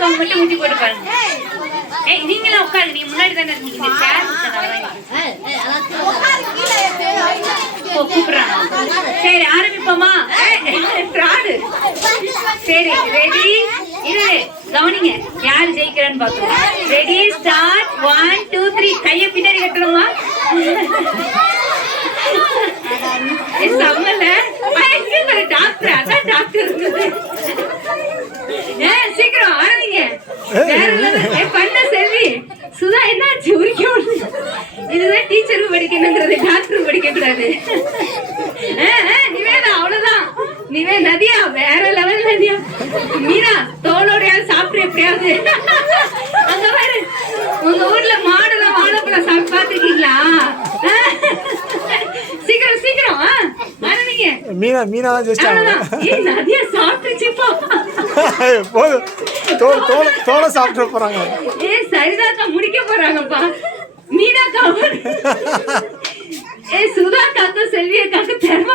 இருக்கவங்க மட்டும் ஊட்டி போட்டு பாருங்க. ஏய் நீங்களும் உட்காருங்க, நீங்க முன்னாடி தானே இருக்கீங்க. இந்த சேர் கூப்பிடுறாங்க. சரி ஆரம்பிப்போமா? ஃப்ராடு. சரி ரெடி இரு, கவனிங்க யார் ஜெயிக்கிறான்னு பாப்போம். Ready start. 1 2 3. கையை பின்னாடி கட்டணுமா? சம்மல டாக்டர், அதான் டாக்டர். சீக்கிரம் ஆரம்பிங்க. பண்ண செல்வி சுதா என்னாச்சு? உரிக்க இதுதான் டீச்சருக்கு படிக்கணுங்கிறது, டாக்டருக்கு படிக்க கூடாது. நிவேதா அவ்வளவுதான். நதியா வேற லெவல். நதியா மீனா தோலோடையாவது சாப்பிட்டு எப்படியாவது. அங்க பாரு, உங்க ஊர்ல மாடுலாம் வாழைப்பழம் சாப்பிட்டு பாத்துருக்கீங்களா? சீக்கிரம் சீக்கிரம் ஆரம்பிங்க. மீனா ஜஸ்ட் நதியா சாப்பிட்டுச்சுப்பா. போதும், தோலை சாப்பிட்டு போறாங்க. சரிதாக்கா முடிக்க போறாங்கப்பா. மீனாக்கா சுதா காக்க செல்வியக்காக்கு திறமை